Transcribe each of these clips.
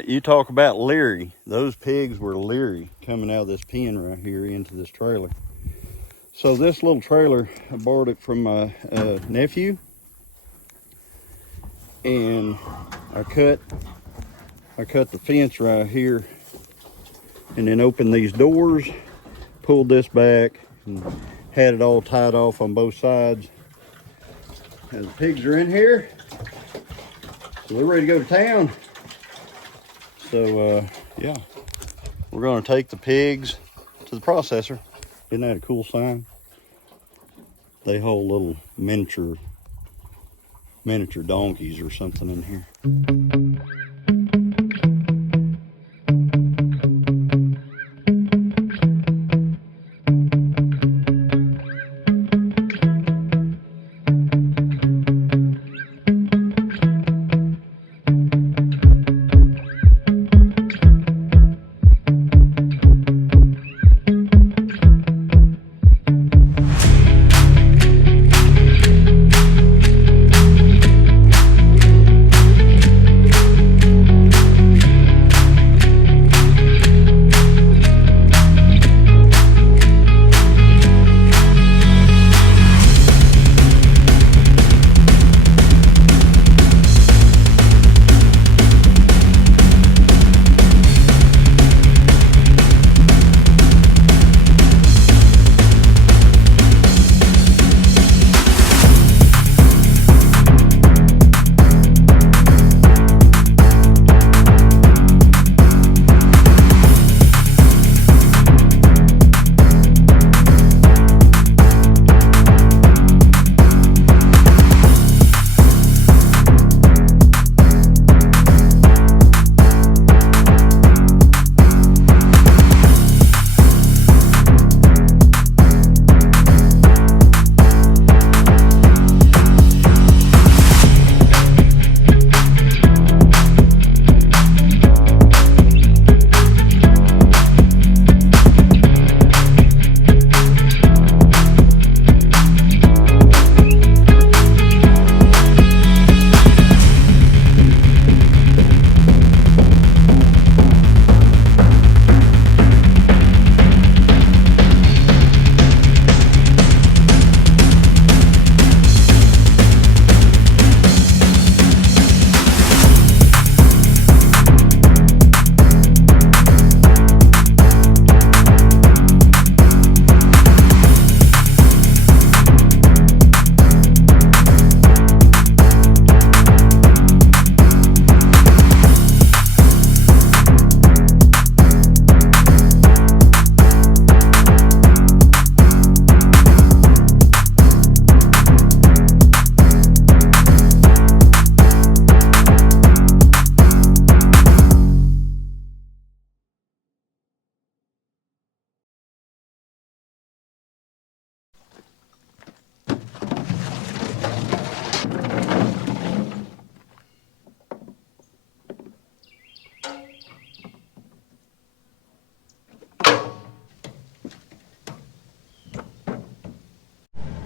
right, you talk about leery. Those pigs were leery coming out of this pen right here into this trailer. So this little trailer, I borrowed it from my nephew, and I cut the fence right here, and then opened these doors, pulled this back, and had it all tied off on both sides. And the pigs are in here, so they're ready to go to town. So yeah, we're gonna take the pigs to the processor. Isn't that a cool sign? They hold little miniature donkeys or something in here.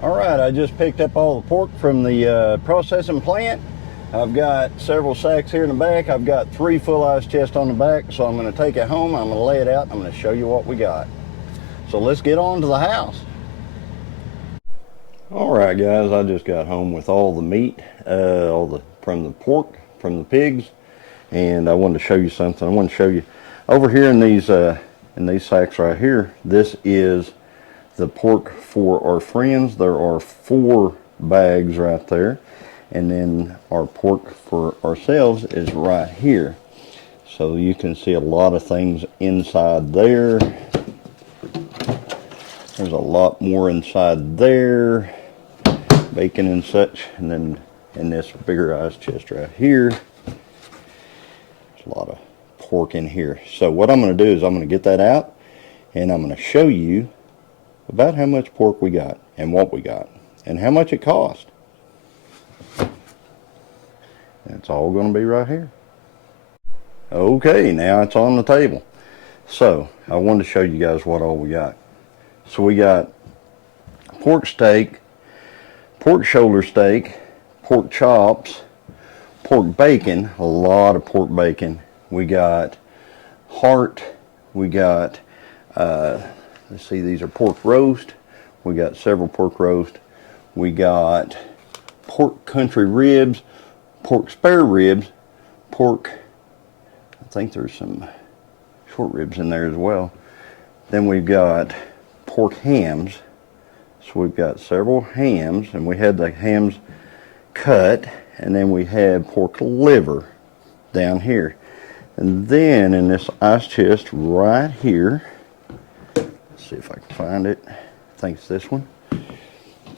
All right, I just picked up all the pork from the processing plant. I've got several sacks here in the back. I've got 3 full ice chests on the back, so I'm going to take it home. I'm going to lay it out. I'm going to show you what we got. So let's get on to the house. All right, guys, I just got home with all the meat, from the pork, from the pigs, and I wanted to show you something. I want to show you over here in these sacks right here. This is the pork for our friends. There are 4 bags right there, and then our pork for ourselves is right here. So you can see a lot of things inside there. There's a lot more inside there, bacon and such, and then in this bigger ice chest right here, there's a lot of pork in here. So what I'm going to do is I'm going to get that out, and I'm going to show you about how much pork we got and what we got and how much it cost. It's all going to be right here. Okay, now it's on the table. So I wanted to show you guys what all we got. So we got pork steak, pork shoulder steak, pork chops, pork bacon, a lot of pork bacon, we got heart, we got, let's see, these are pork roast. We got several pork roast. We got pork country ribs, pork spare ribs, pork, I think there's some short ribs in there as well. Then we've got pork hams. So we've got several hams, and we had the hams cut, and then we had pork liver down here. And then in this ice chest right here, let's see if I can find it. I think it's this one.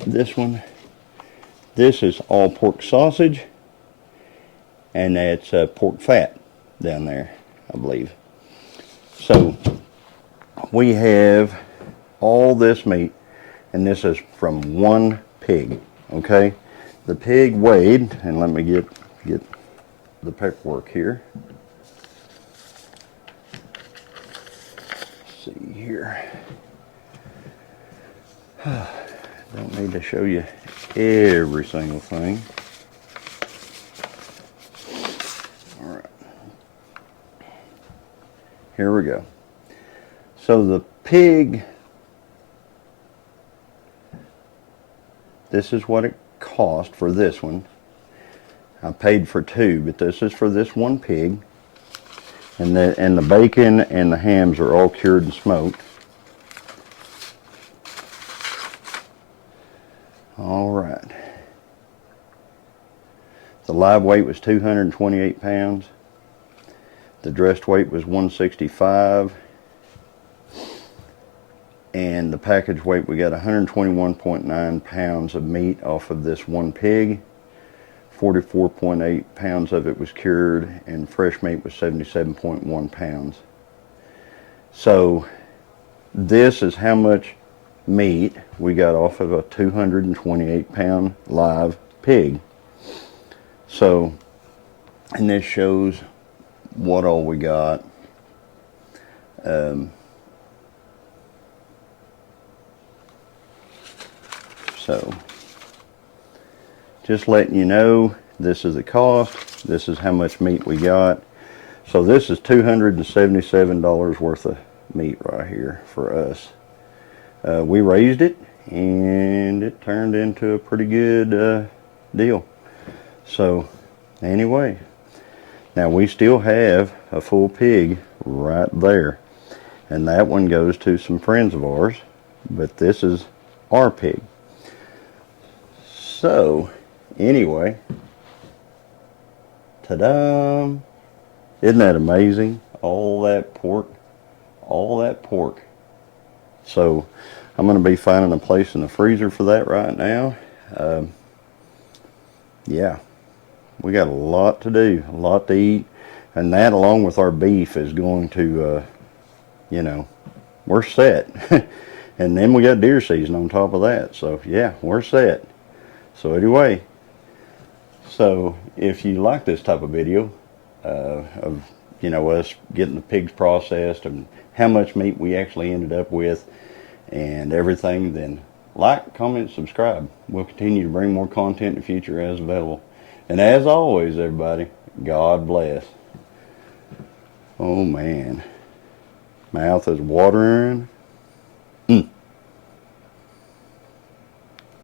This one. This is all pork sausage, and that's pork fat down there, I believe. So we have all this meat, and this is from one pig, okay? The pig weighed, and let me get the paperwork here. Let's see here. Don't need to show you every single thing. All right. Here we go. So the pig, this is what it cost for this one. I paid for two, but this is for this one pig. And the bacon and the hams are all cured and smoked. All right. The live weight was 228 pounds. The dressed weight was 165. And the package weight, we got 121.9 pounds of meat off of this one pig. 44.8 pounds of it was cured, and fresh meat was 77.1 pounds. So this is how much meat we got off of a 228 pound live pig. So, and this shows what all we got. So, just letting you know, this is the cost, this is how much meat we got. So this is $277 worth of meat right here for us. We raised it, and it turned into a pretty good deal. So anyway, now we still have a full pig right there, and that one goes to some friends of ours, but this is our pig. So anyway, ta-da! Isn't that amazing? All that pork, all that pork. So I'm going to be finding a place in the freezer for that right now. Yeah, we got a lot to do, a lot to eat, and that along with our beef is going to, you know, we're set. And then we got deer season on top of that. So yeah, we're set. So anyway, so if you like this type of video of, you know, us getting the pigs processed and how much meat we actually ended up with and everything, then like, comment, subscribe. We'll continue to bring more content in the future as available. And as always, everybody, God bless. Oh man, mouth is watering.